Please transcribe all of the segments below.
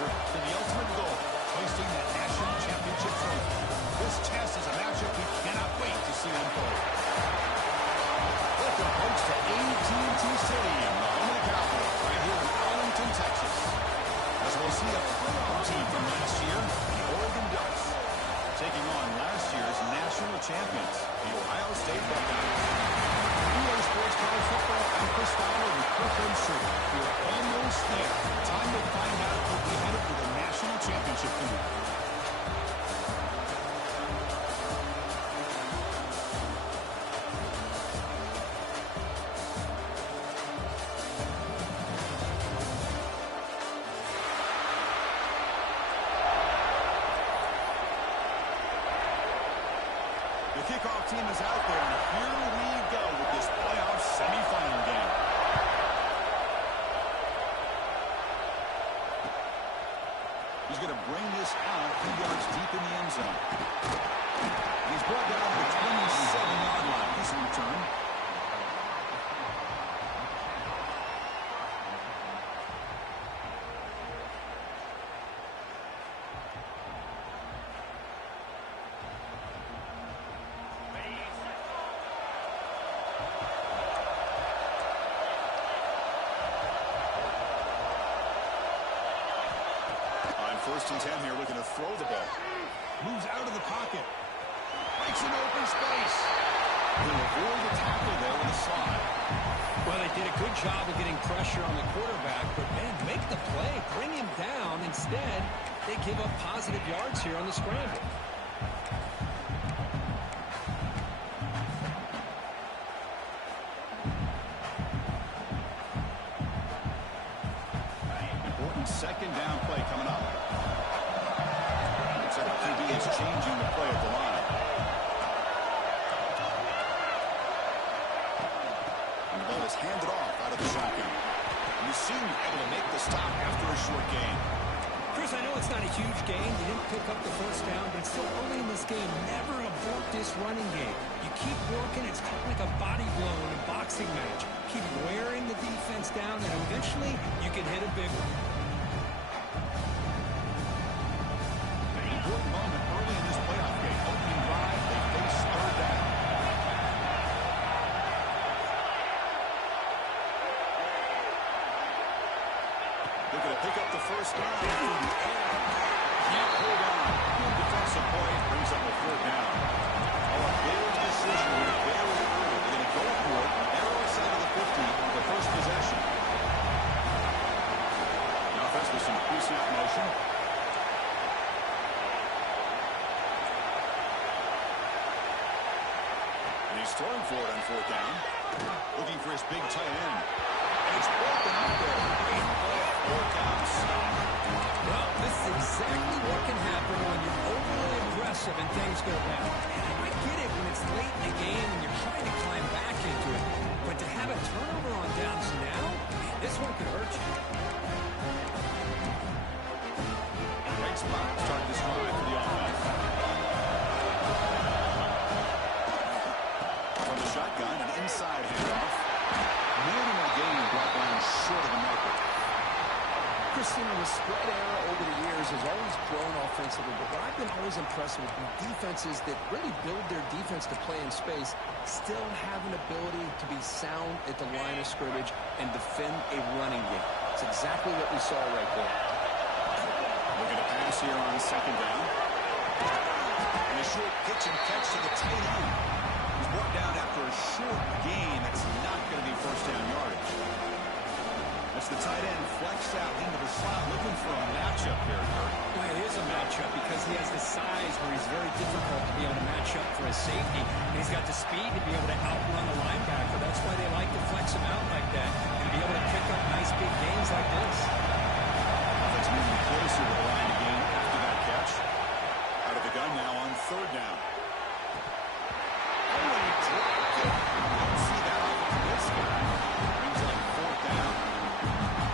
answer to the ultimate goal, hoisting that national championship trophy. This test is a matchup we cannot wait to see unfold. Welcome, folks, to AT&T Stadium, the home of the Cowboys, right here in Arlington, Texas. As we'll see a playoff team from last year, the Oregon Ducks, taking on last year's national champions, the Ohio State Buckeyes. EA Sports College Football, I'm Chris Fowler with Cliff Insert. We're almost there. Time to find out if we'll be headed for the national championship game. The kickoff team is out there, and here we go with this playoff semifinal game. He's going to bring this out 2 yards deep in the end zone. And he's brought down to the 27-yard line. This return. First and 10 here, looking to throw the ball. Moves out of the pocket. Makes an open space. He'll avoid the tackle there with a slide. Well, they did a good job of getting pressure on the quarterback, but, man, make the play. Bring him down. Instead, they give up positive yards here on the scramble. Important second down play coming up. Looks like the QB is changing the play at the line. And the ball is handed off out of the shotgun. You seem able to make the stop after a short gain. Chris, I know it's not a huge gain. You didn't pick up the first down, but it's still early in this game. Never abort this running game. You keep working. It's kind of like a body blow in a boxing match. Keep wearing the defense down, and eventually you can hit a big one. Important moment early in this playoff game. Opening drive, they face third down. Looking to pick up the first down through the air. Can't hold on. Good defensive play brings up a third down. Oh, a big decision here very early. They're going to go for it. Narrow side of the 50 for the first possession. The offense with some pre-snap motion. And he's throwing for it on fourth down. Looking for his big tight end. And it's broken up there. Great play. Fourth down stop. Well, this is exactly what can happen when you're overly aggressive and things go bad. And I might get it when it's late in the game and you're trying to climb back into it. But to have a turnover on downs now, man, this one could hurt you. Great spot to start this drive for the offense. From the shotgun, an inside handoff. Nearly a gain brought down short of the marker. Christina, the spread era over the years has always grown offensively, but what I've been always impressed with defenses that really build their defense to play in space still have an ability to be sound at the line of scrimmage and defend a running game. It's exactly what we saw right there. Looking to pass here on second down. And a short pitch and catch to the tight end. He's brought down after a short gain. That's not going to be first down yardage. That's the tight end flexed out into the slot, looking for a matchup here, Kurt. Well, it is a matchup because he has the size where he's very difficult to be able to match up for a safety. And he's got the speed to be able to outrun the linebacker. That's why they like to flex him out like that and be able to pick up nice big gains like this. Offense moving closer to the line again after that catch. Out of the gun now on third down. Oh, and he dropped it. Don't see that off of this guy. Brings up fourth down.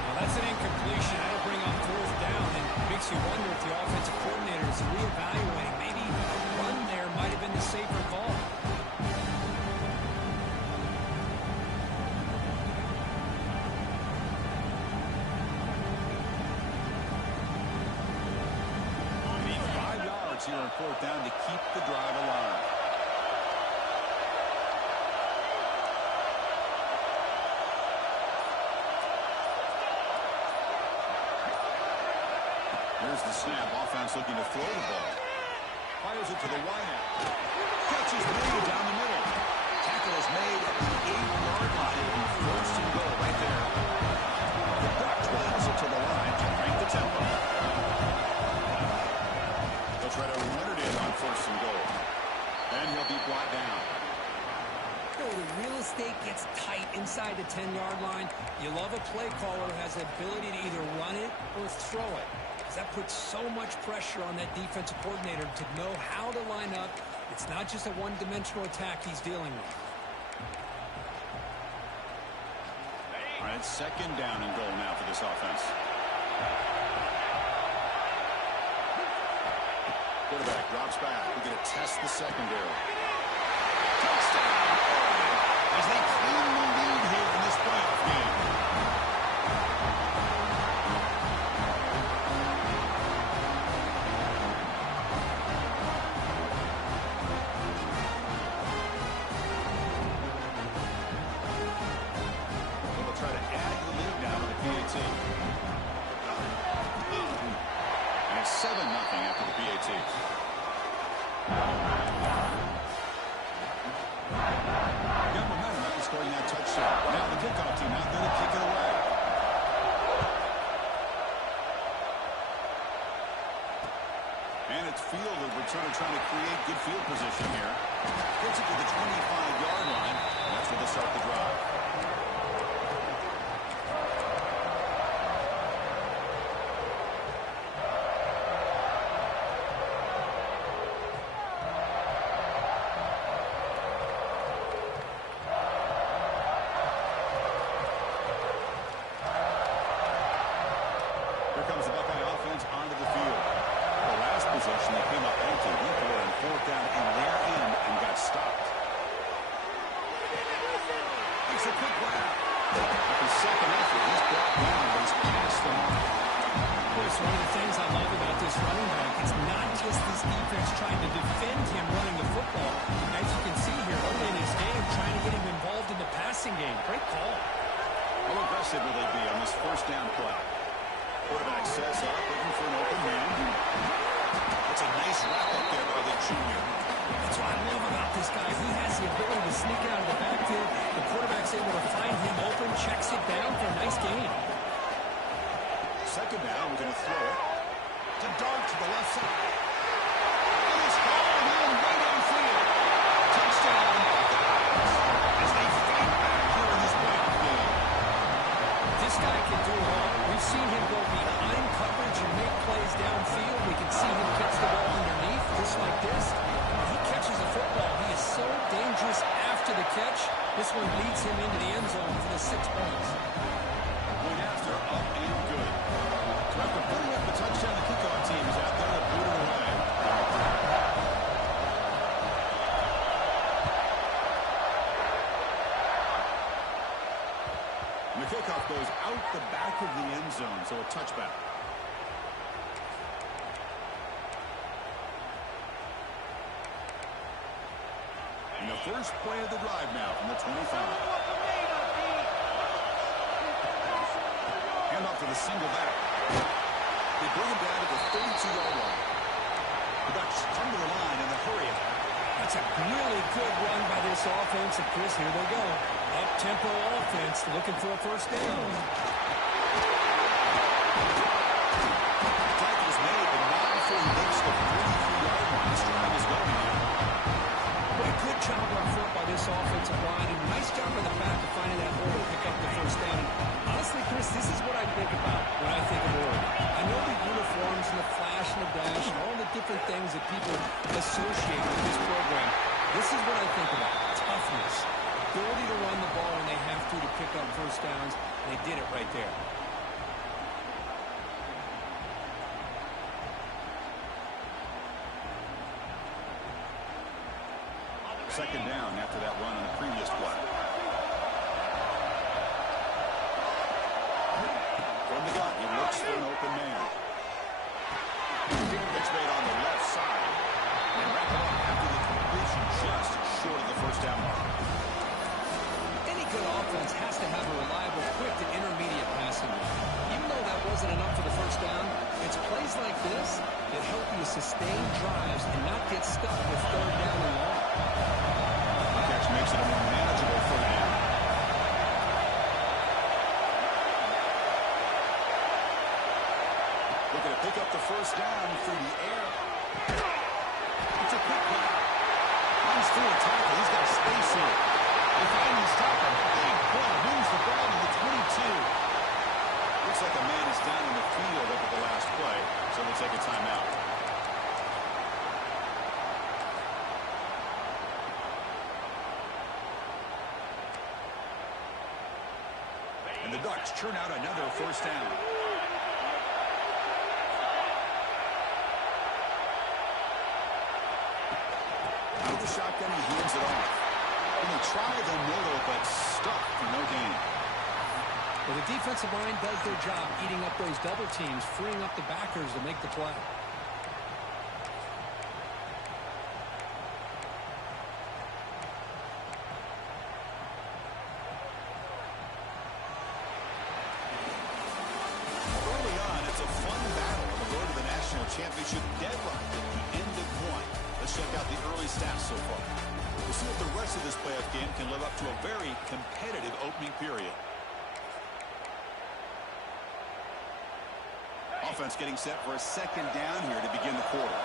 Well, that's an incompletion. That'll bring on fourth down, and makes you wonder if the offensive coordinator is reevaluating. Maybe a run there might have been the safer call. here on 4th down to keep the drive alive. Here's the snap. Offense looking to throw the ball. Fires it to the wideout. Catch is made down the middle. Tackle is made at the 8-yard line. It'll be 1st and goal right there. The Ducks will pass it to the line to crank the tempo. They'll try to run it in on 1st and goal. And he'll be brought down. The real estate gets tight inside the 10-yard line. You love a play caller who has the ability to either run it or throw it. That puts so much pressure on that defensive coordinator to know how to line up. It's not just a one-dimensional attack he's dealing with. All right, 2nd down and goal now for this offense. Quarterback drops back. We're going to test the secondary. Touchdown, Oregon, as they claim the lead here in this playoff game. And it's 7-0 after the PAT. Got momentum after scoring that touchdown. Now the kickoff team out there to kick it away. And it's field of return trying to create good field position here. Gets it to the 25-yard line. And that's where they start the drive. They came up empty. He threw it on 4th down in their end and got stopped. Makes a quick grab. After 2nd effort, he's brought down, but he's past the mark. Chris, one of the things I love about this running back is not just this defense trying to defend him running the football. As you can see here early in his game, trying to get him involved in the passing game. Great call. How aggressive will they be on this 1st down play? Quarterback sets up, looking for an open man. It's a nice wrap up there by the junior. That's what I love about this guy. He has the ability to sneak out of the backfield. The quarterback's able to find him open, checks it down for a nice gain. 2nd down, we're going to throw it. It's a dart to the left side. And it's hauled in way downfield. Touchdown, Buckeyes, as they fight back here in this playoff game. This guy can do it all. We've seen him go behind coverage and make plays downfield. We can see him catch the ball underneath, just like this. When he catches a football, he is so dangerous after the catch. This one leads him into the end zone for the 6 points. Point after, up and good. So after putting up the touchdown, the kickoff team is out there to boot it away. And the kickoff goes out the back of the end zone, so a touchback. And the first play of the drive now from the 25. Hand off to the single back. They bring him down to the 32-yard line. The Ducks come to the line in the hurry up. That's a really good run by this offense. And Chris, here they go. Up-tempo offense looking for a 1st down. Tackle is made, but not before he makes the 33-yard line. This drive is going now. What a good job on foot by this offensive line. And nice job by the back of finding that hole to pick up the 1st down. Honestly, Chris, this is what I think about when I think of Oregon. I know the uniforms and the flash and the dash and all the different things that people associate with this program. This is what I think about. Toughness. Ability to run the ball when they have to pick up 1st downs. And they did it right there. 2nd down after that run on the previous play. From the gun, he looks for an open man. It's made on the left side. sustain drives and not get stuck with third down and long. The catch makes it a more manageable third down. Looking to pick up the first down through the air. It's a quick play. Runs through a tackle. He's got space here. They finally stop him. Big play. Moves the ball to the 22. Looks like a man is down in the field after the last play, so they'll take a timeout. And the Ducks churn out another first down. Out of the shotgun, he hands it off. And they try the middle, but stuck for no gain. Well, the defensive line does their job eating up those double teams, freeing up the backers to make the play. Early on, it's a fun battle on the road to the national championship deadline at the end of one. Let's check out the early stats so far. We'll see if the rest of this playoff game can live up to a very competitive opening period. Offense getting set for a second down here to begin the quarter.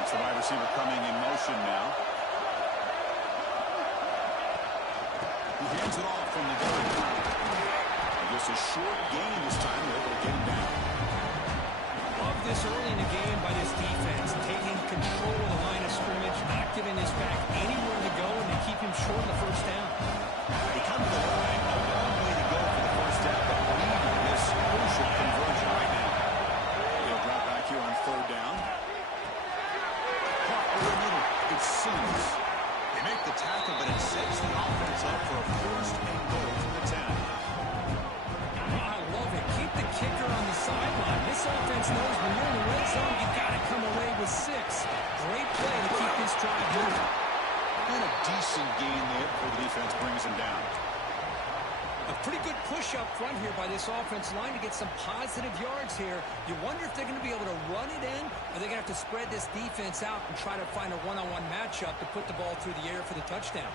It's the wide receiver coming in motion now. He hands it off from the gun. Just a short gain this time. They're able to get him down. Love this early in the game by this defense, taking control of the line of scrimmage, not giving this back anywhere to go, and they keep him short of the first down. They come to the line. A long way to go for the first down, but needing this crucial conversion right now. They'll drop back here on third down. Caught over the middle. It seems. They make the tackle, but it sets the offense up for a first and goal from the 10. I love it. Keep the kicker on the sideline. This offense knows when you're in the red zone, you got to come away with 6. Great play to keep this drive moving. And a decent gain there before the defense brings him down. A pretty good push up front here by this offense line to get some positive yards here. You wonder if they're going to be able to run it in, or they're going to have to spread this defense out and try to find a one-on-one matchup to put the ball through the air for the touchdown.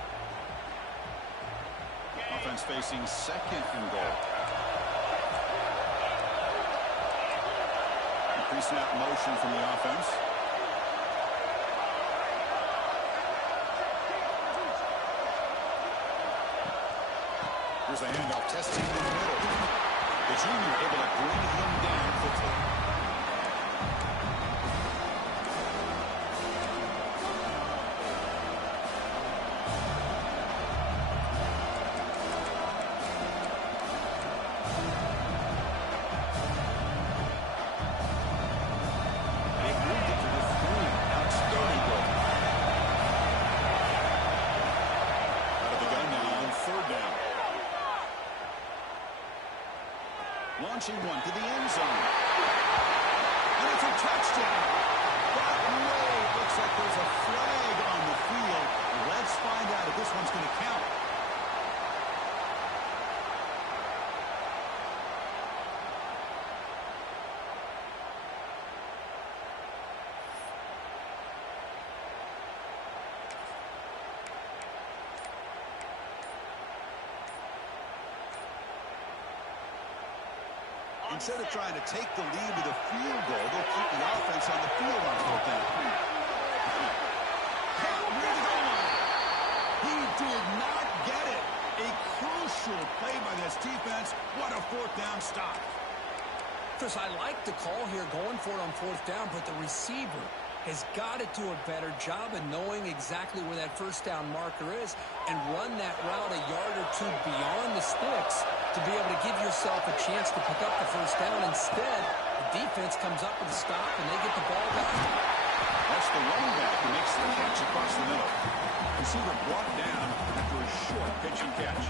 Offense facing second and goal. Pre-snap motion from the offense. Here's a handoff, testing in the middle. The junior able to bring him down quickly. They moved it to the 3. Now it's third and goal. Out of the gun now on third down. Launching one to the end zone. And it's a touchdown. But no, it looks like there's a flag on the field. Let's find out if this one's going to count. Instead of trying to take the lead with a field goal, they'll keep the offense on the field on fourth down. Near the goal line. He did not get it. A crucial play by this defense. What a fourth down stop. Chris, I like the call here going for it on fourth down, but the receiver has got to do a better job of knowing exactly where that first down marker is and run that route a yard or two beyond the sticks to be able to give yourself a chance to pick up the first down. Instead, the defense comes up with a stop and they get the ball back. That's the running back who makes the catch across the middle. Receiver brought down after a short pitch and catch.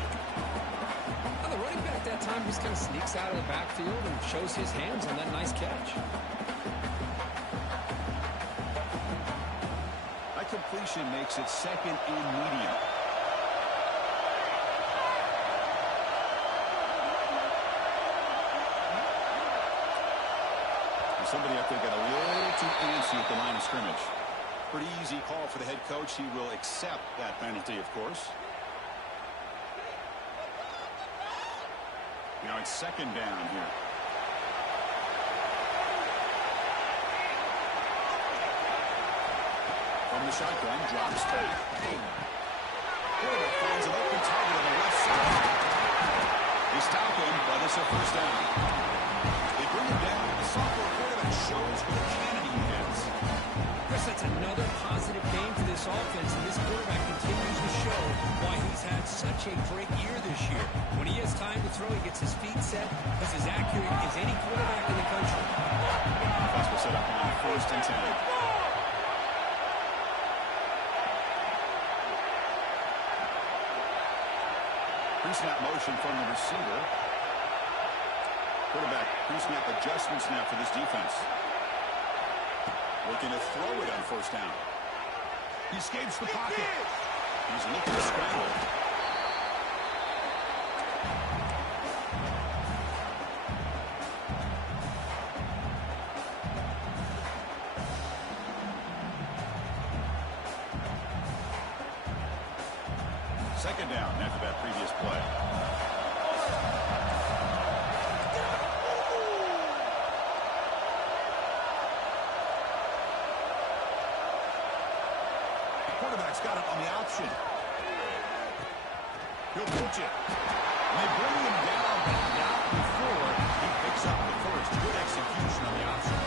Well, the running back that time just kind of sneaks out of the backfield and shows his hands on that nice catch. That completion makes it second and medium. Somebody up there got a little too antsy at the line of scrimmage. Pretty easy call for the head coach. He will accept that penalty, of course. Now it's second down here. From the shotgun, drops back. Quarterback finds an open target on the left side. They stop him, but it's a first down. They bring him down. The sophomore quarterback shows what a cannon he has. Chris, that's another positive game for this offense, and this quarterback continues to show why he's had such a great year this year. When he has time to throw, he gets his feet set. He's as accurate as any quarterback in the country. That's what's set up on first and 10. Pre-snap motion from the receiver. Quarterback pre-snap adjustment snap for this defense. Looking to throw it on first down. He escapes the pocket. He's looking to scramble. Second down after that previous play. Quarterback's got it on the option. He'll pitch it. And they bring him down, but not before he picks up the first. Good execution on the option.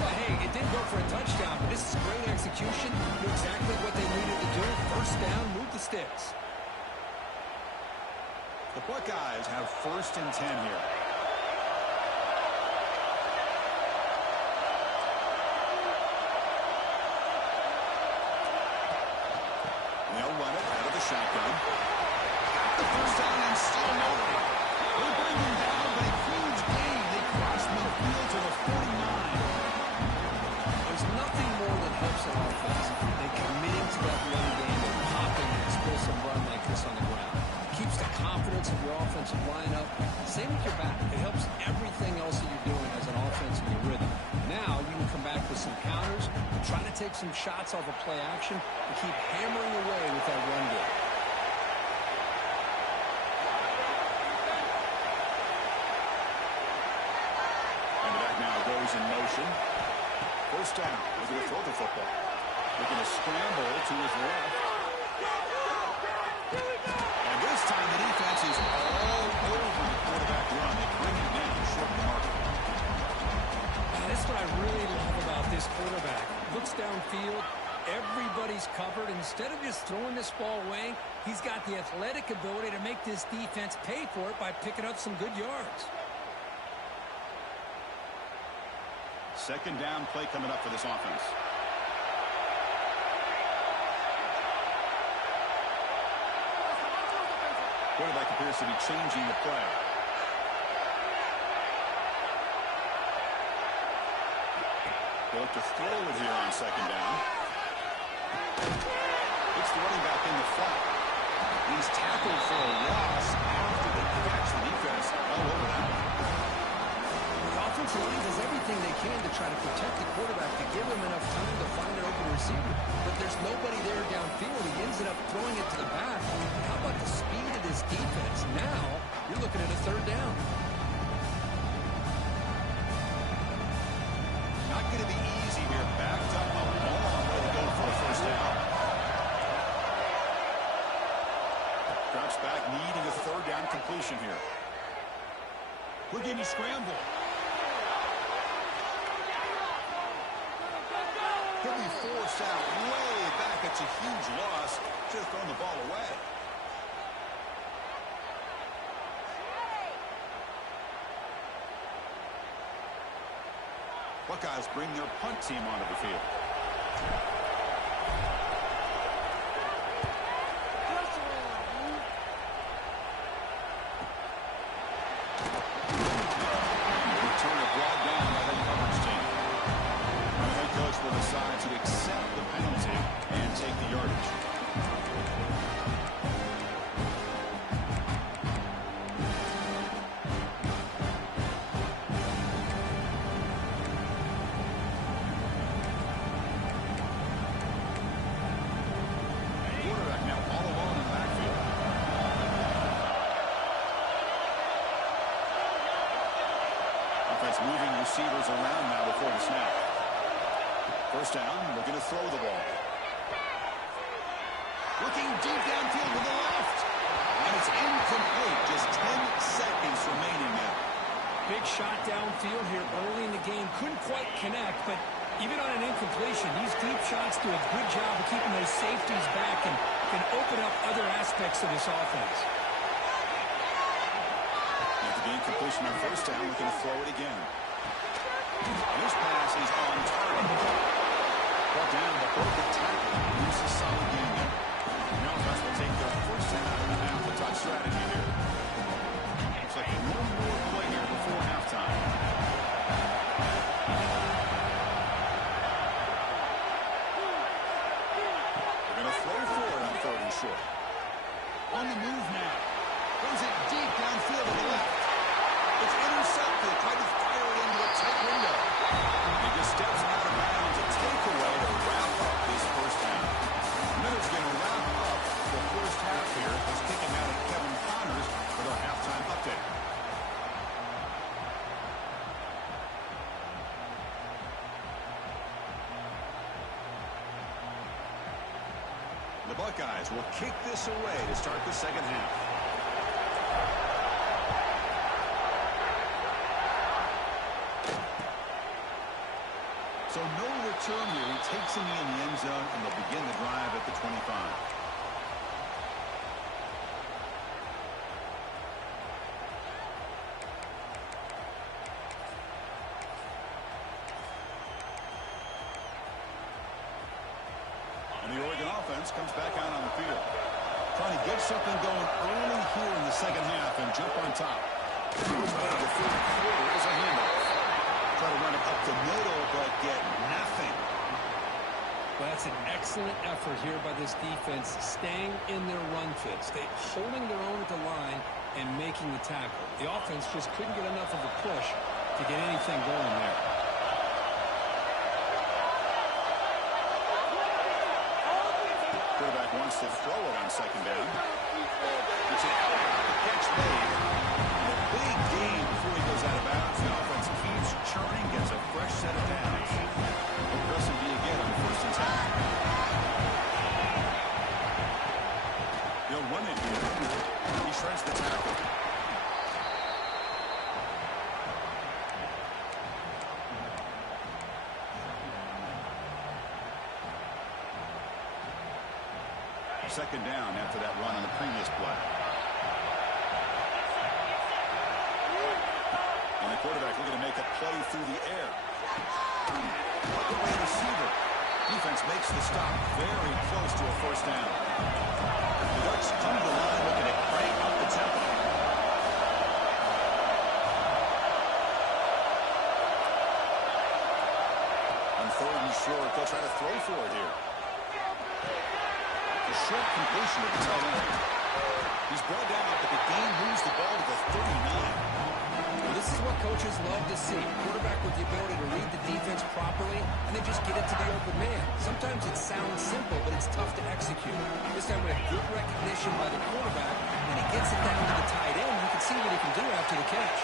Well, hey, it didn't go for a touchdown, but this is great execution. Knew exactly what they needed to do. First down, move the sticks. The Buckeyes have first and 10 here. They'll run it out of the shotgun. Got the first down and still nobody. They bring him down, but a huge gain. They cross midfield to the 49. There's nothing more that helps an offense than committing to that run game and popping an explosive run like this on the ground. It keeps the confidence of your offensive lineup. Same with your back. It helps everything else that you're doing as an offense in your rhythm. Now you can come back with some counters, try to take some shots off of play action, and keep hammering away with that run game. And the back now goes in motion. First down. Looking to throw the football. Looking to scramble to his left. And this time the defense is all over the quarterback run. They bring him down short of the mark. That's what I really love about this quarterback. Looks downfield, everybody's covered. Instead of just throwing this ball away, he's got the athletic ability to make this defense pay for it by picking up some good yards. Second down play coming up for this offense. Quarterback appears to be changing the play. They look to throw it here on second down. It's the running back in the flat. He's tackled for a loss after the catch. The defense all over that one. The offensive line does everything they can to try to protect the quarterback to give him enough time to find an open receiver. But there's nobody there downfield. He ends up throwing it to the back. How about the speed of this defense? Now you're looking at a third down. Not going to be easy here. Backed up a long way to go for a first down. Drops back, needing a third down completion here. Look at him scramble. He'll be forced out way back. It's a huge loss. Should have thrown the ball away. Buckeyes bring their punt team onto the field. Return it brought down by the coverage team. The head coach will decide to accept the penalty and take the yardage. receivers around now before the snap. First down, looking to throw the ball. Looking deep downfield to the left. And it's incomplete. Just 10 seconds remaining now. Big shot downfield here early in the game. Couldn't quite connect, but even on an incompletion, these deep shots do a good job of keeping those safeties back and can open up other aspects of this offense. After the incompletion on first down, looking to throw it again. And this pass is on target. Brought down, but broke the tackle. Loses a solid game there. The offense will take their first down and a half. A tough strategy here. Looks like one more play here before halftime. They're going to throw for it on third and short. On the move now. Throws it deep downfield to the left. It's intercepted. Tried to fire it into a tight window. He just steps out of bounds. A takeaway to wrap up this first half. Miller's going to wrap up the first half here. He's kicking out at Kevin Connors with our halftime update. The Buckeyes will kick this away to start the second half. So no return here. He takes him in the end zone, and they'll begin the drive at the 25. And the Oregon offense comes back out on the field. Trying to get something going early here in the second half and jump on top. The third quarter is a handoff. Try to run it up the middle, but get nothing. Well, that's an excellent effort here by this defense, staying in their run fits. They holding their own at the line and making the tackle. The offense just couldn't get enough of a push to get anything going there. Quarterback wants to throw it on second down. It's an out. The catch made. And a big gain before he goes out of bounds. The offense keeps churning, gets a fresh set of downs. What doesn't be again on first and 10? He'll run it here. He shreds the tackle. Second down after that run on the previous play. And the quarterback looking to make a play through the air. Away receiver. Defense makes the stop very close to a first down. The Ducks come to the line looking to crank up the tempo. On third and short, they'll try to throw for it here. A short completion to the tight end. He's brought down, but the game moves the ball to the 39. Well, this is what coaches love to see. Quarterback with the ability to read the defense properly and then just get it to the open man. Sometimes it sounds simple, but it's tough to execute. This time with good recognition by the quarterback, and he gets it down to the tight end. You can see what he can do after the catch.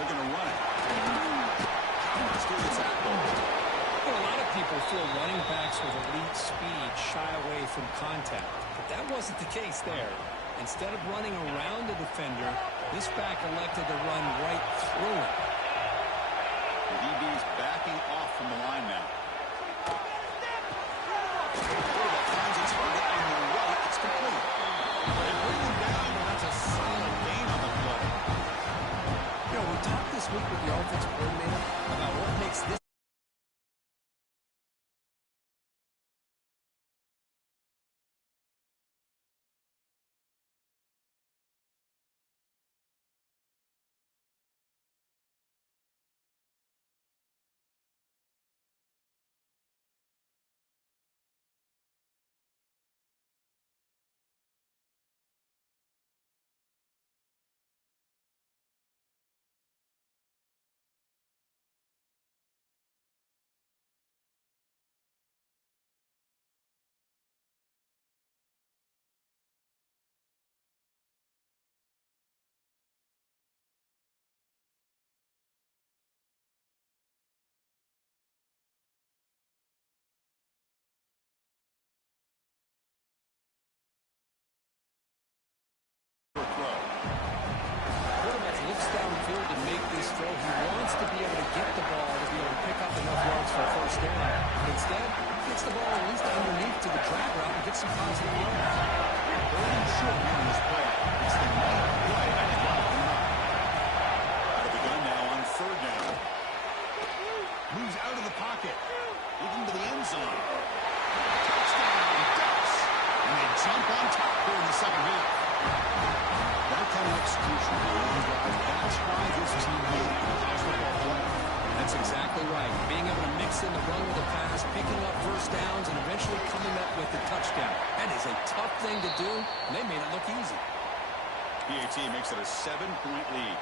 They're going to run it. Powers through the tackle. Well, a lot of people feel running backs with elite speed shy away from contact, but that wasn't the case there. Instead of running around the defender, this back elected to run right through him. The DB's backing off from the line now. Quarterback finds its target on the right. It's complete. They bring him down, and that's a solid gain on the play. You know, we talked this week with the offensive coordinator about what makes this PAT makes it a 7-point lead.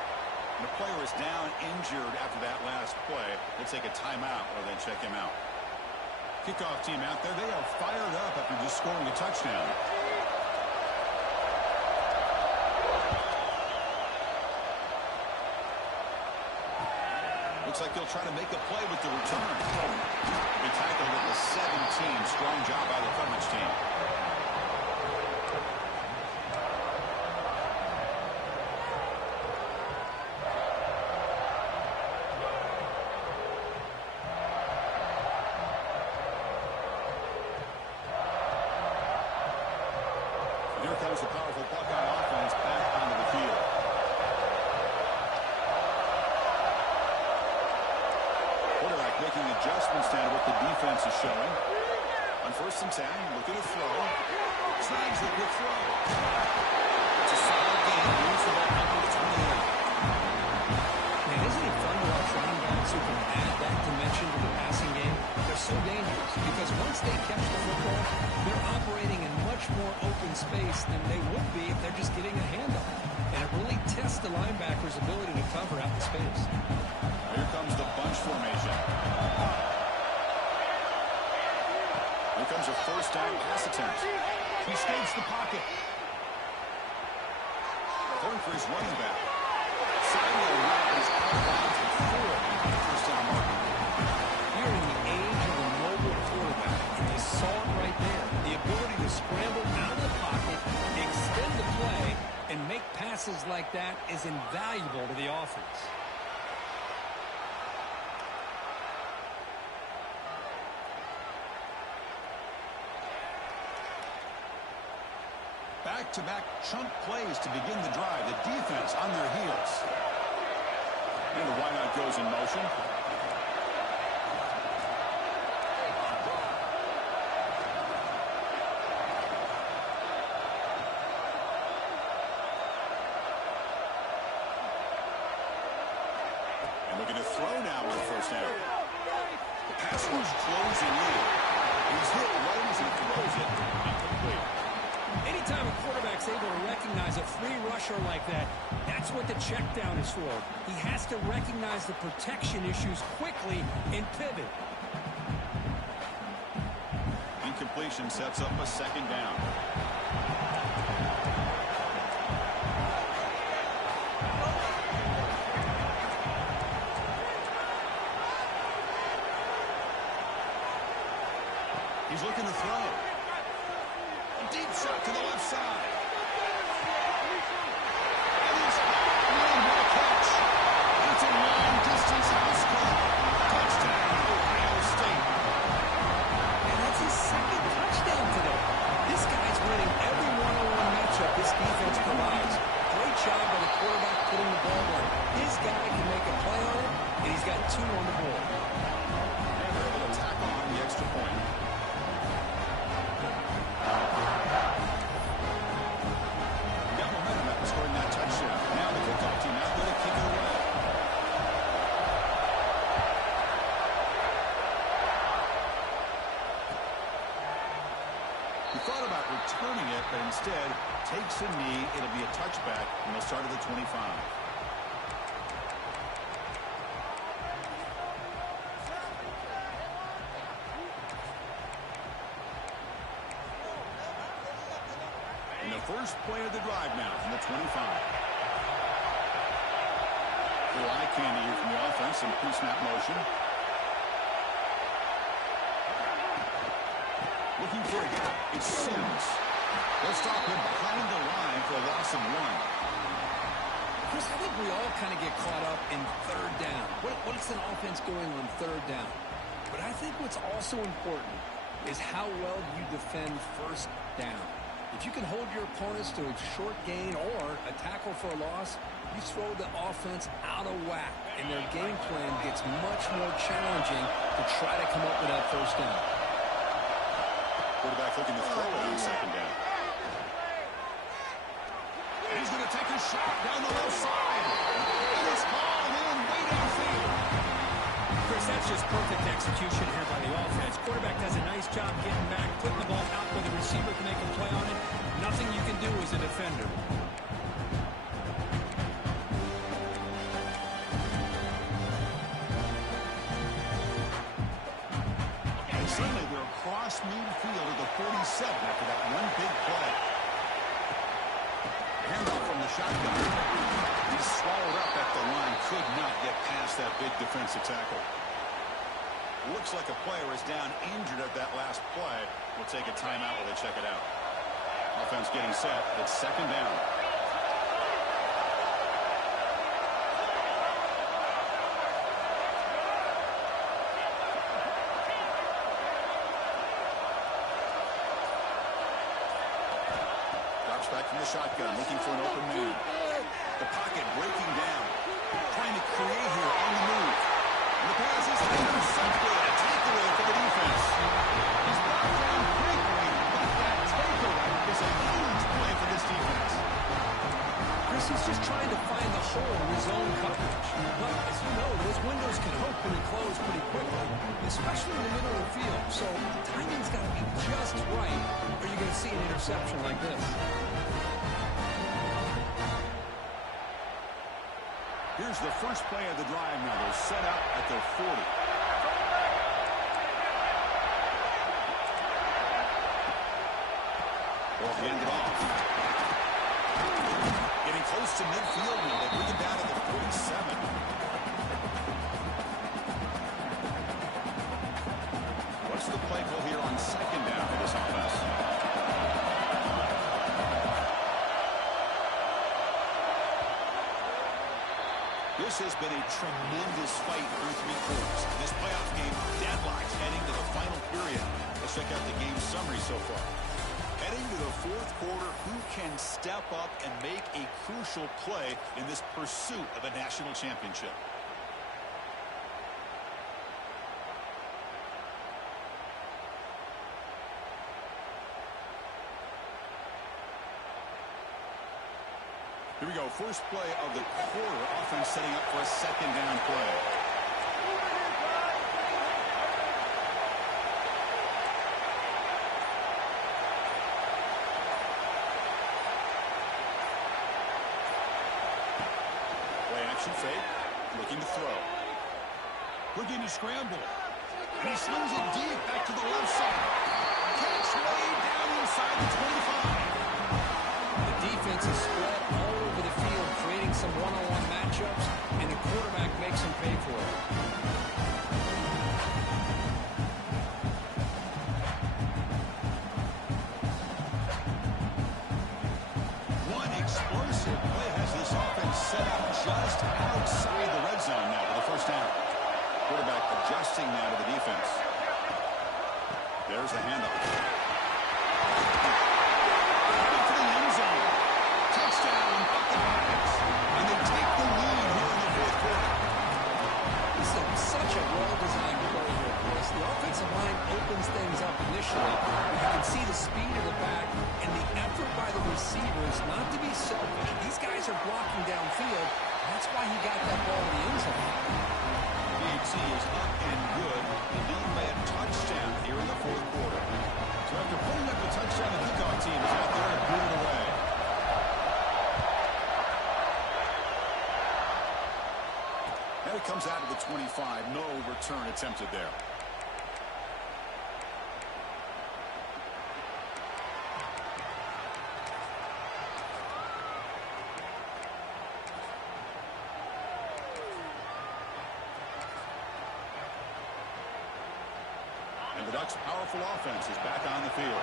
And the player is down injured after that last play. They'll take a timeout or then check him out. Kickoff team out there. They are fired up after just scoring a touchdown. Looks like they'll try to make a play with the return. They tackled at the 17. Strong job by the coverage team. Here comes the powerful Buckeye offense back onto the field. Quarterback making adjustments down to what the defense is showing. On 1st and 10, looking to throw. Snags the quick throw. It's a solid game. Moves the ball up to the 28. Man, isn't it fun to watch running backs who can add that dimension to the passing game? They're so dangerous because once they catch the football, they're operating in much more open space than they would be if they're just getting a handoff. And it really tests the linebacker's ability to cover out the space. Here comes the bunch formation. Here comes a 1st down pass attempt. He skates the pocket. Going for his running back. Sideline route is out of bounds before the 1st down marker. You're in the age of a mobile quarterback, and you saw it right there. The ability to scramble out of the pocket, extend the play, and make passes like that is invaluable to the offense. Back-to-back chunk plays to begin the drive. The defense on their heels. And the wideout goes in motion. And looking to throw now on 1st down. The pass rush closing in. He's hit right as he throws it. Incomplete. Anytime a quarterback's able to recognize a free rusher like that, that's what the check down is for. He has to recognize the protection issues quickly and pivot. Incompletion sets up a 2nd down. He's looking to throw. Deep shot to the left side. And he's made a catch. It's a long-distance house call. Touchdown, Ohio State. And that's his 2nd touchdown today. This guy's winning every one-on-one matchup this defense provides. Great job by the quarterback putting the ball where his guy can make a play on it, and he's got 2 on the board. And they're able to tackle on the extra point. Scoring that touchdown. Now the kickoff team out there to kick it away. He thought about returning it, but instead takes a knee. It'll be a touchback, and they'll start at the 25. And the first play of the drive now from the 25. Little eye candy here from the offense in pre-snap motion. Looking for a gap. It's Sims. They'll stop him behind the line for a loss of 1. Chris, I think we all kind of get caught up in 3rd down. What's an offense going on 3rd down? But I think what's also important is how well you defend 1st down. If you can hold your opponents to a short gain or a tackle for a loss, you throw the offense out of whack, and their game plan gets much more challenging to try to come up with that 1st down. Quarterback looking to throw it on 2nd down. And he's going to take a shot down the left side. And it's hauled in way downfield. Chris, that's just perfect execution here by the offense. Quarterback does a nice job getting back, putting the ball out where the receiver can make a play on it. Nothing you can do as a defender. 47 after that one big play. Handoff from the shotgun. He's swallowed up at the line. Could not get past that big defensive tackle. Looks like a player is down injured at that last play. We'll take a timeout while they check it out. Offense getting set. It's second down. Drops back from the shotgun, looking for an open man. The pocket breaking down. Trying to create here on the move. And the pass is intercepted. A takeaway for the defense. He's brought down quickly, but that takeaway is a huge play for this defense. Chris is just trying to find the hole in his own coverage. But as you know, those windows can open and close pretty quickly, especially in the middle of the field. So the timing's got to be just right, or you're going to see an interception like this. Here's the first play of the drive now. They're set out at their 40. They'll hand it off. Getting close to midfield now. They bring it down to the 47. What's the play call here on second down for this offense? This has been a tremendous fight through three quarters. This playoff game deadlocked heading to the final period. Let's check out the game summary so far. Heading to the fourth quarter, who can step up and make a crucial play in this pursuit of a national championship? Here we go. First play of the quarter. Offense setting up for a second down play. Play action fake. Looking to throw. Looking to scramble. And he slings it deep back to the left side. Catch way down inside the 25. The defense is spread all over the field, creating some one-on-one matchups, and the quarterback makes them pay for it. One explosive play has this offense set up just outside the red zone now for the first down. Quarterback adjusting now to the defense. There's the handoff. Into the end zone. Touchdown, Buccaneers. And they take the lead here in the fourth quarter. This is such a well-designed play here, Chris. The offensive line opens things up initially. You can see the speed of the back and the effort by the receivers not to be selfish. These guys are blocking downfield. That's why he got that ball to the end zone. DHC is up and good. The lead by a touchdown here in the fourth quarter. So after putting up a touchdown, the kickoff team is out there to boot it away. And it comes out of the 25. No return attempted there. And the Ducks' powerful offense is back on the field.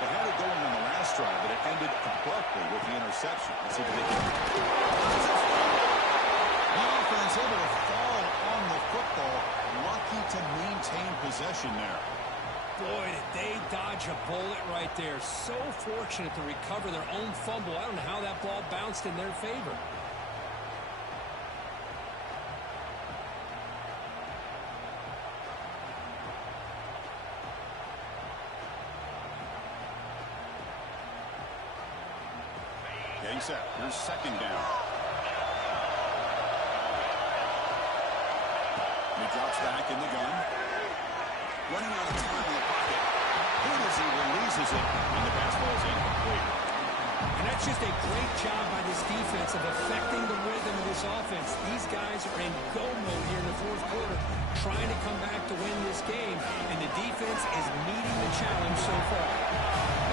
They had it going on the last drive, but it ended abruptly with the interception. Let's see if they can. The offense able to fall on the football. Lucky to maintain possession there. Boy, did they dodge a bullet right there. So fortunate to recover their own fumble. I don't know how that ball bounced in their favor. Getting set. Here's second down. He drops back in the gun. Running out of time in the pocket. Good as he releases it, and the pass ball is incomplete. And that's just a great job by this defense of affecting the rhythm of this offense. These guys are in go mode here in the fourth quarter, trying to come back to win this game, and the defense is meeting the challenge so far.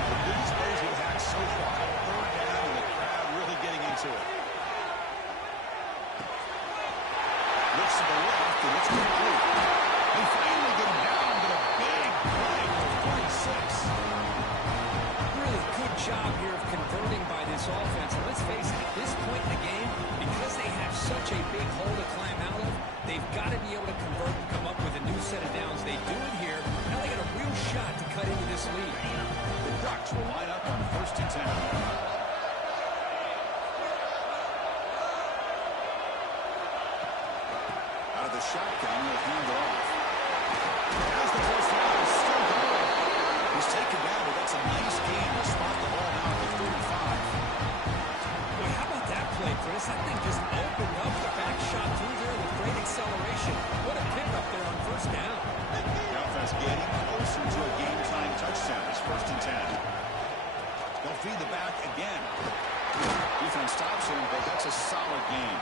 The biggest plays we've had so far, third down, and the crowd really getting into it. Looks to the left, and it's complete. They finally get him down, but a big play for 46. Really good job here of converting by this offense. And let's face it, at this point in the game, because they have such a big hole to climb out of, they've got to be able to convert and come up with a new set of downs. They do it here. Now they got a real shot to cut into this lead. The Ducks will line up on 1st and 10. Out of the shotgun, he'll hand it off. As the first down is still going. He's taken down, but that's a nice gain to spot the ball now at the 35. Well, how about that play, Chris? That thing just opened up the back shot through there with great acceleration. What a pickup there on 1st down. The offense getting closer to a game-time touchdown. It's 1st and 10. They'll feed the back again. Defense stops him, but that's a solid gain.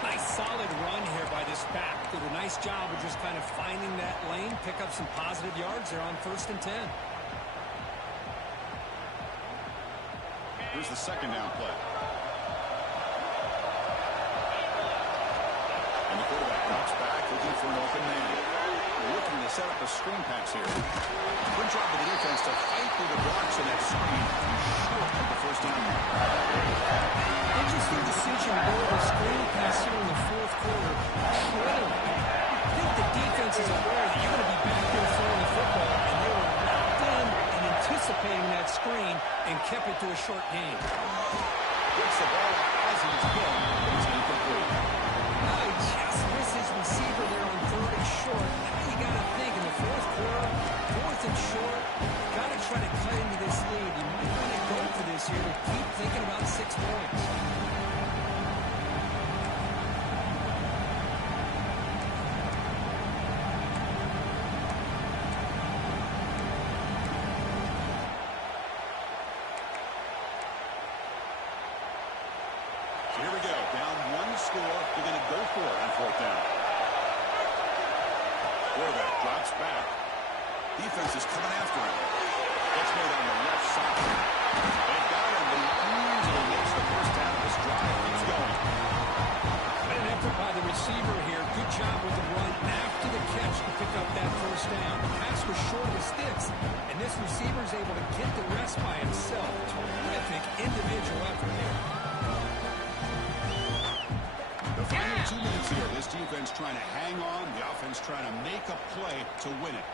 Nice solid run here by this back. Did a nice job of just kind of finding that lane, pick up some positive yards there on 1st and 10. Here's the 2nd down play. And the quarterback drops back, looking for an open man. Looking to set up a screen pass here. Good job of the defense to fight through the blocks of that screen. Short of the 1st down mark. Interesting decision to go with a screen pass here in the 4th quarter. Trailing. I think the defense is aware that you're going to be back there throwing the football, and they were locked in and anticipating that screen and kept it to a short gain. Gets the ball as he's been, but it's incomplete. He just missed his receiver there on 3rd and short. Now you got to think in the 4th quarter, 4th and short, got to try to cut into this lead. You might want to go for this here to keep thinking about 6 points. Here we go. Down 1 score. They're going to go for it on 4th down. Quarterback drops back. Defense is coming after him. Gets made on the left side. They've got him, but he easily makes the 1st down. This drive keeps going. An effort by the receiver here. Good job with the run after the catch to pick up that 1st down. The pass was short of the sticks, and this receiver is able to get the rest by himself. Terrific individual effort here. The final 2 minutes here. This defense trying to hang on. The offense trying to make a play to win it.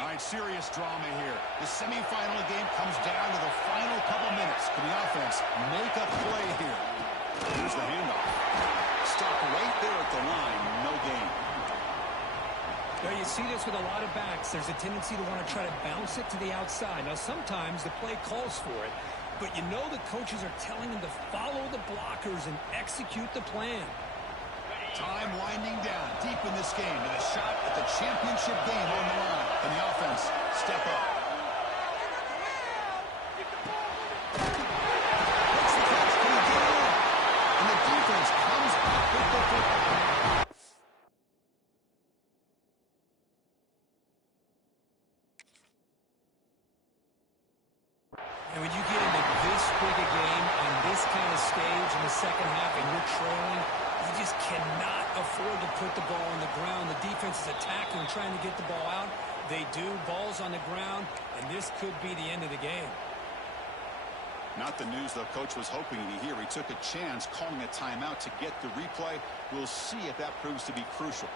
All right, serious drama here. The semifinal game comes down to the final couple minutes. Can the offense make a play here? Here's the handoff. Stop right there at the line. No gain. Well, you see this with a lot of backs. There's a tendency to want to try to bounce it to the outside. Now, sometimes the play calls for it, but you know the coaches are telling them to follow the blockers and execute the plan. Time winding down deep in this game, and a shot at the championship game on the line. And the offense step up. What's the catch? Can he get it in? And the defense comes up with the football. And when you get into this big a game on this kind of stage in the 2nd half and you're trailing, you just cannot afford to put the ball on the ground. The defense is attacking, trying to get the ball out. They do. Ball's on the ground, and this could be the end of the game. Not the news the coach was hoping to hear. He took a chance calling a timeout to get the replay. We'll see if that proves to be crucial.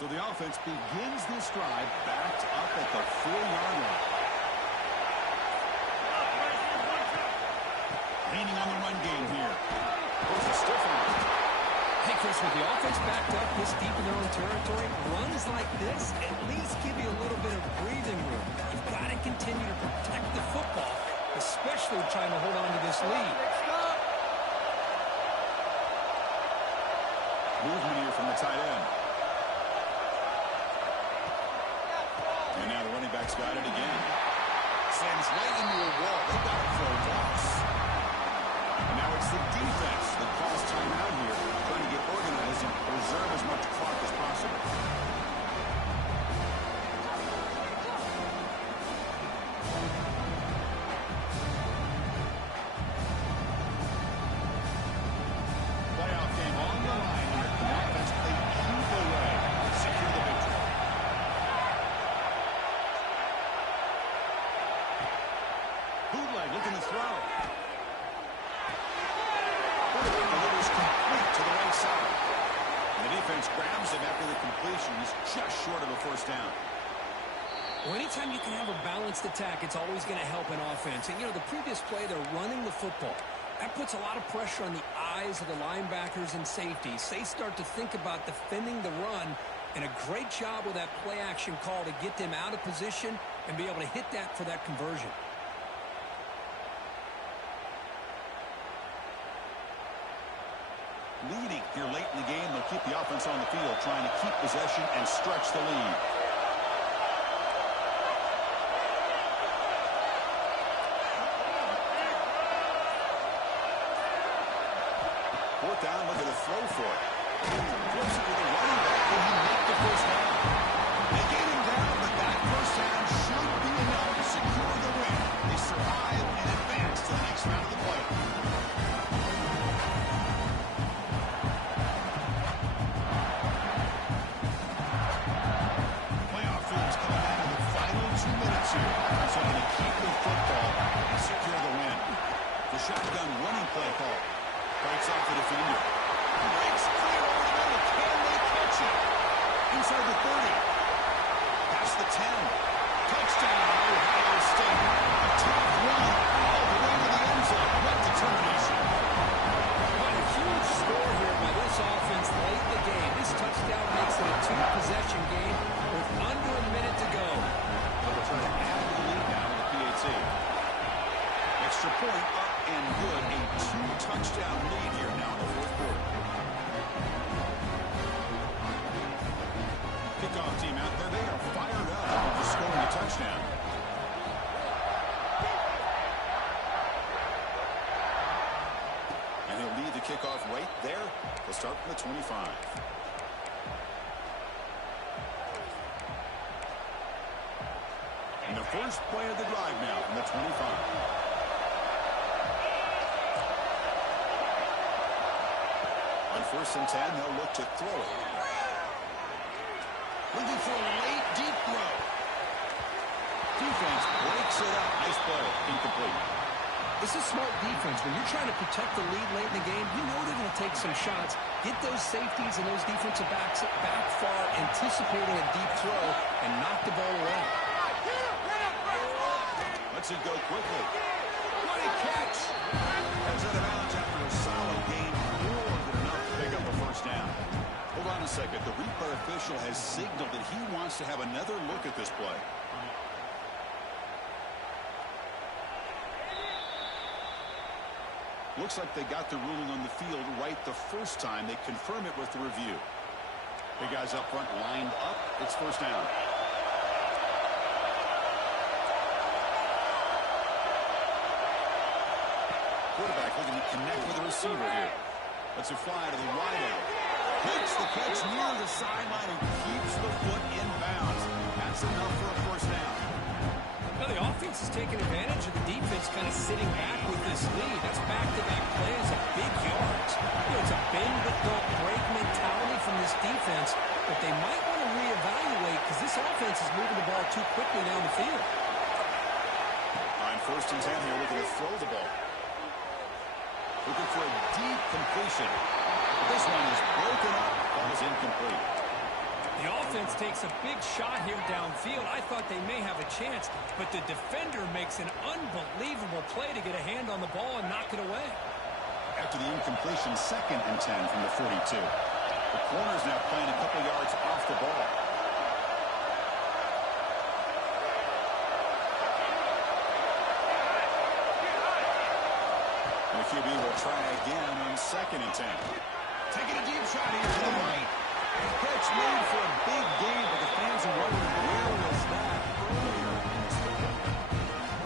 So the offense begins this drive backed up at the 4-yard line. Leaning on the run game here. There's a stiff arm. Hey, Chris, with the offense backed up this deep in their own territory, runs like this at least give you a little bit of breathing room. You've got to continue to protect the football especially trying to hold on to this lead. Movement here from the tight end. And now the running back's got it again. Sends right into a wall. They got it for a loss. And now it's the defense that calls timeout here, trying to get organized and preserve as much clock as possible. Playoff game on the line here. The offense played either way to secure the victory. Bootleg looking to throw. Delivers complete to the right side. The defense grabs him after the completion. He's just short of a first down. Well, anytime you can have a balanced attack, it's always going to help an offense. And, you know, the previous play, they're running the football. That puts a lot of pressure on the eyes of the linebackers and safeties. They start to think about defending the run, and a great job with that play-action call to get them out of position and be able to hit that for that conversion. Leading here late in the game, they'll keep the offense on the field, trying to keep possession and stretch the lead. Fourth down, look at the throw for it. Flips it to the running back, and he knocked the first down. They get him down, but that first down should be enough to secure the win. They survive and advance to the next round of the playoffs. Playoff fields coming down to the final 2 minutes here. So to keep the football and secure the win. The shotgun running play call. Breaks off the defender. Breaks clear over the middle. Can they catch it? Inside the 30. Past the 10. Touchdown, Ohio State. A top run all the way to the end zone. What determination. What a huge score here by this offense late in the game. This touchdown makes it a two-possession game with under a minute to go. They'll try to add to the lead now with the PAT. Extra point up and good. A two-touchdown lead here now in the fourth quarter. Kickoff team out there. They are fired up after scoring a touchdown. And he'll lead the kickoff right there. They'll start from the 25. And the first play of the drive now from the 25. On 1st and 10, they'll look to throw it. Looking for a late, deep throw. Defense breaks it up. Nice play. Incomplete. This is smart defense. When you're trying to protect the lead late in the game, you know they're going to take some shots, get those safeties and those defensive backs back far, anticipating a deep throw, and knock the ball away. Lets it go quickly. What a catch! Comes out of bounds after a solid game. More than enough to pick up a first down. Hold on a second. The replay official has signaled that he wants to have another look at this play. Looks like they got the ruling on the field right the first time. They confirm it with the review. Big guys up front lined up. It's first down. Quarterback looking to connect with the receiver here. Lets it fly to the wide out. Makes the catch near the sideline and keeps the foot in bounds. That's enough for a first down. Now the offense is taking advantage of the defense kind of sitting back with this lead. That's back-to-back plays of big yards. You know, it's a bend-but-don't-break mentality from this defense, but they might want to reevaluate because this offense is moving the ball too quickly down the field. On 1st and 10 here, looking to throw the ball. Looking for a deep completion. This one is broken up. Ball is incomplete. The offense takes a big shot here downfield. I thought they may have a chance, but the defender makes an unbelievable play to get a hand on the ball and knock it away. After the incompletion, 2nd and 10 from the 42. The corner's now playing a couple yards off the ball. QB will try again on 2nd and 10. Taking a deep shot here to the right. Catch made for a big game, but the fans are wondering where was that earlier in this game.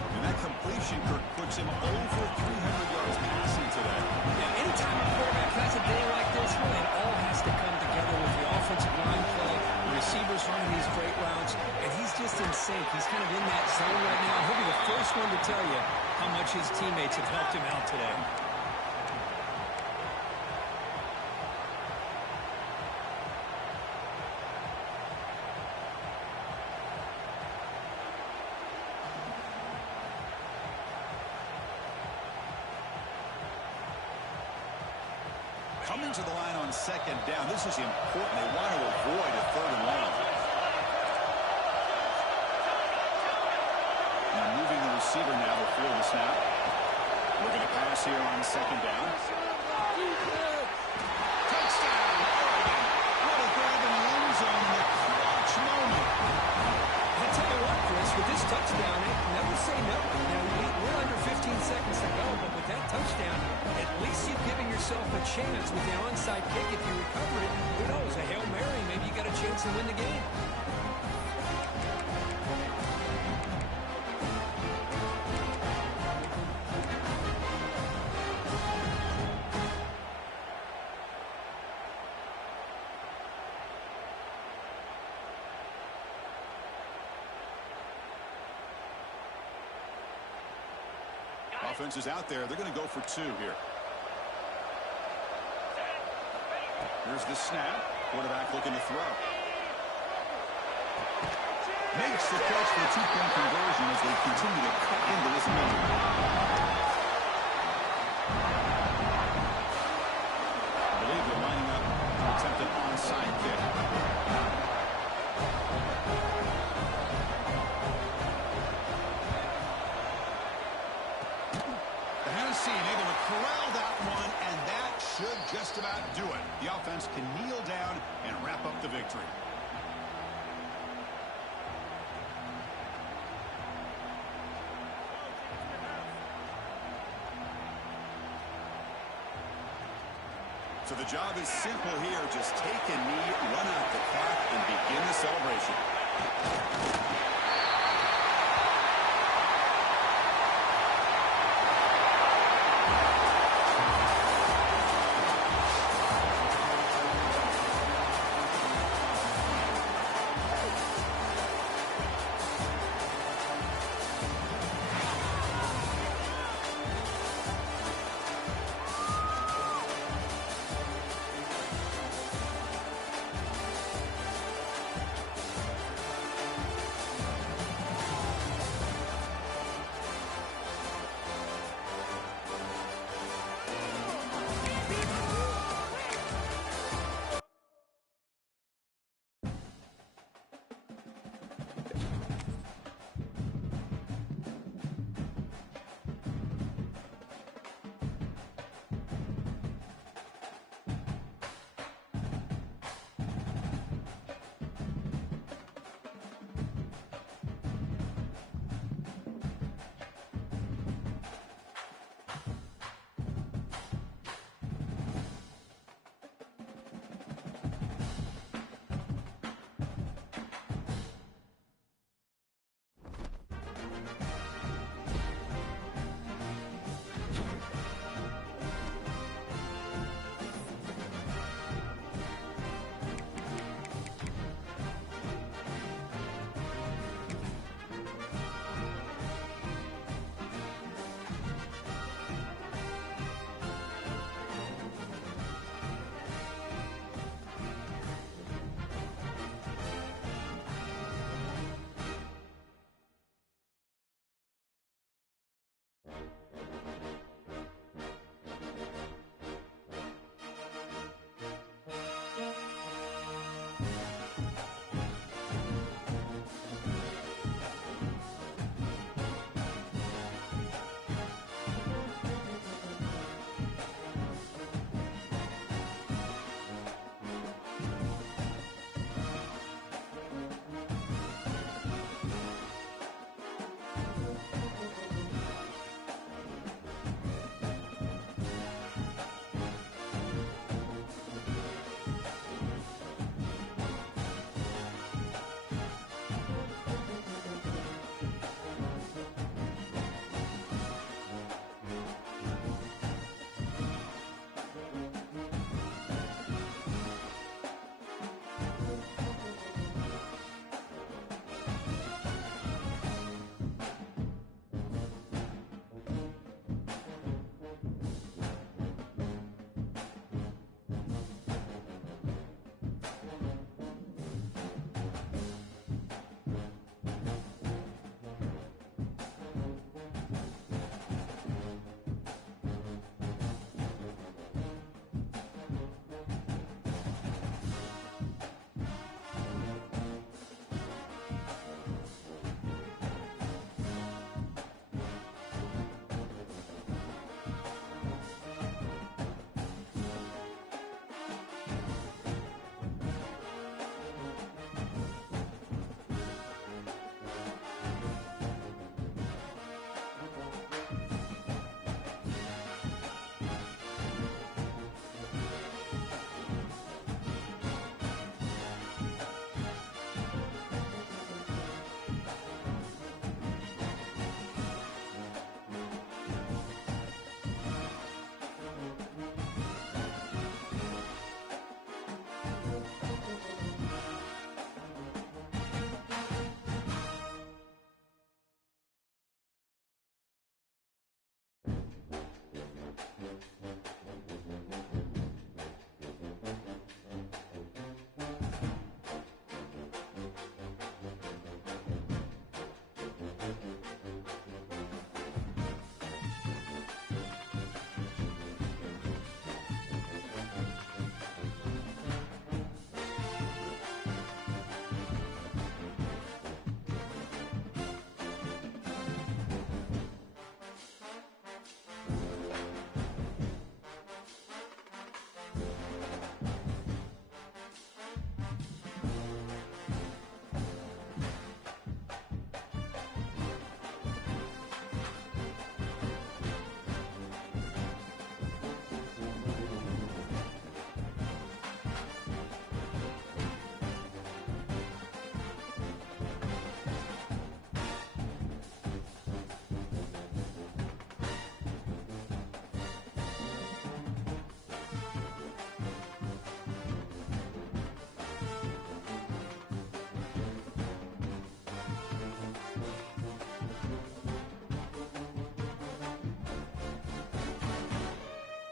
And that completion, Kirk, puts him over 300 yards passing today. Yeah, anytime a quarterback has a day like this, well, it all has to come together with the offensive line play, the receivers running these great routes, and he's just in sync. He's kind of in that zone right now. He'll be the first one to tell you how much his teammates have helped him out today. Coming to the line on 2nd down. This is important. They want to avoid a 3rd and long. Now moving the receiver now before the snap. We're going to pass here on 2nd down. Touchdown, Oregon. What a grab in the end zone in the clutch moment. I'll tell you what, Chris, with this touchdown, never say no. You know, we're under 15 seconds to go, but with that touchdown, at least you're giving yourself a chance with the onside kick. If you recover it, who knows, a Hail Mary, maybe you got a chance to win the game. Offense is out there. They're going to go for 2 here. Here's the snap. Quarterback looking to throw. Makes the catch for a 2-point conversion as they continue to cut into this lead. I believe they're lining up to attempt an onside kick. Able to corral that one, and that should just about do it. The offense can kneel down and wrap up the victory. So the job is simple here. Just take a knee, run out the clock, and begin the celebration.